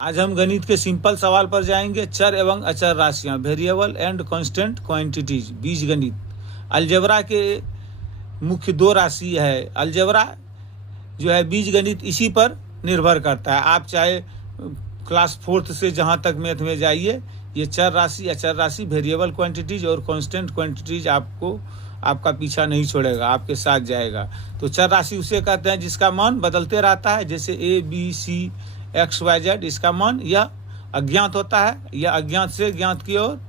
आज हम गणित के सिंपल सवाल पर जाएंगे। चर एवं अचर राशियां, वेरिएबल एंड कांस्टेंट क्वांटिटीज, बीज गणित। अलजेब्रा के मुख्य दो राशि है। अलजेब्रा जो है बीज गणित इसी पर निर्भर करता है। आप चाहे क्लास 4th से जहां तक मैथ में जाइए, ये चर राशि, अचर राशि, वेरिएबल क्वांटिटीज और कांस्टेंट क्वांटिटीज आपका पीछा नहीं छोड़ेगा, आपके साथ जाएगा। तो चर राशि उसे कहते हैं जिसका मान बदलते रहता है, जैसे A B C X Y Z. इसका मान यह अज्ञात होता है, यह अज्ञात से ज्ञात की ओर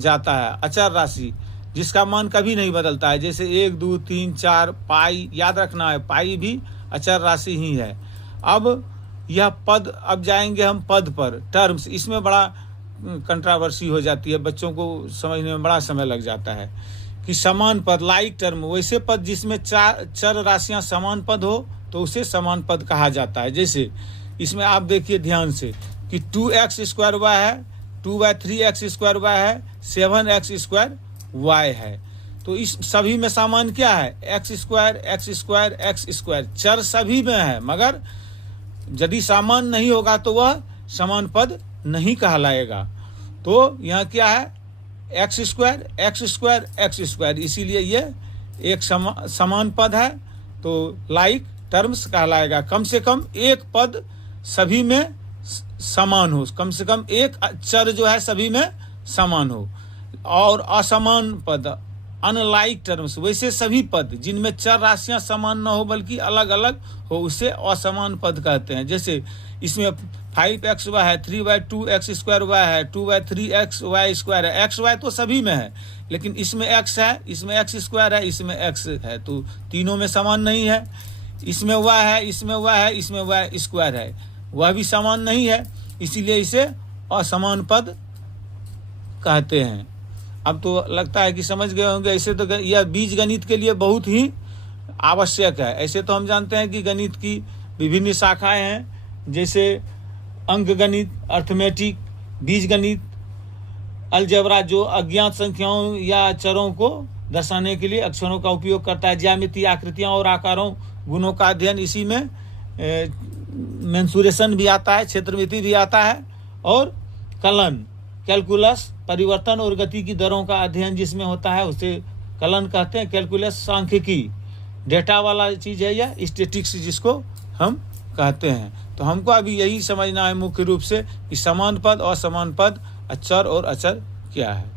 जाता है। अचर राशि जिसका मान कभी नहीं बदलता है, जैसे 1 2 3 4। पाई याद रखना है, पाई भी अचर राशि ही है। अब यह पद, अब जाएंगे हम पद पर, टर्म्स। इसमें बड़ा कंट्रावर्सी हो जाती है, बच्चों को समझने में बड़ा समय लग जाता है कि समान पद, लाइक टर्म, वैसे पद जिसमें चर राशियां समान पद हो तो उसे समान पद कहा जाता है। जैसे इसमें आप देखिए ध्यान से कि 2x² y है, 2/3x² y है, 7x² y है। तो इस सभी में समान क्या है? x²। चर सभी में है, मगर यदि समान नहीं होगा तो वह समान पद नहीं कहलाएगा। तो यहाँ क्या है? x², इसीलिए ये एक समान पद है, तो लाइक टर्म्स कहलाएगा। कम से कम एक पद सभी में समान हो, कम से कम एक चर जो है सभी में समान हो। और असमान पद, अनलाइक टर्म्स, वैसे सभी पद जिनमें चर राशियां समान न हो बल्कि अलग अलग हो, उसे असमान पद कहते हैं। जैसे इसमें 5xy है, 3/2x² y है, 2/3xy² है। xy तो सभी में है, लेकिन इसमें x है, इसमें x² है, इसमें x है, तो तीनों में समान नहीं है। इसमें y है, इसमें y है, इसमें y² है, वह भी समान नहीं है, इसीलिए इसे असमान पद कहते हैं। अब तो लगता है कि समझ गए होंगे। ऐसे तो यह बीज गणित के लिए बहुत ही आवश्यक है। ऐसे तो हम जानते हैं कि गणित की विभिन्न शाखाएं हैं, जैसे अंक गणित, अर्थमेटिक, बीज गणित, अलजेब्रा जो अज्ञात संख्याओं या चरों को दर्शाने के लिए अक्षरों का उपयोग करता है, ज्यामिति, आकृतियां और आकारों, गुणों का अध्ययन, इसी में मेंसुरेशन भी आता है, क्षेत्रमिति भी आता है, और कलन, कैलकुलस, परिवर्तन और गति की दरों का अध्ययन जिसमें होता है उसे कलन कहते हैं। कैलकुलस सांख्यिकी, डेटा वाला चीज है, या स्टैटिस्टिक्स जिसको हम कहते हैं। तो हमको अभी यही समझना है मुख्य रूप से कि समान पद, असमान पद, अचर और अचर क्या है।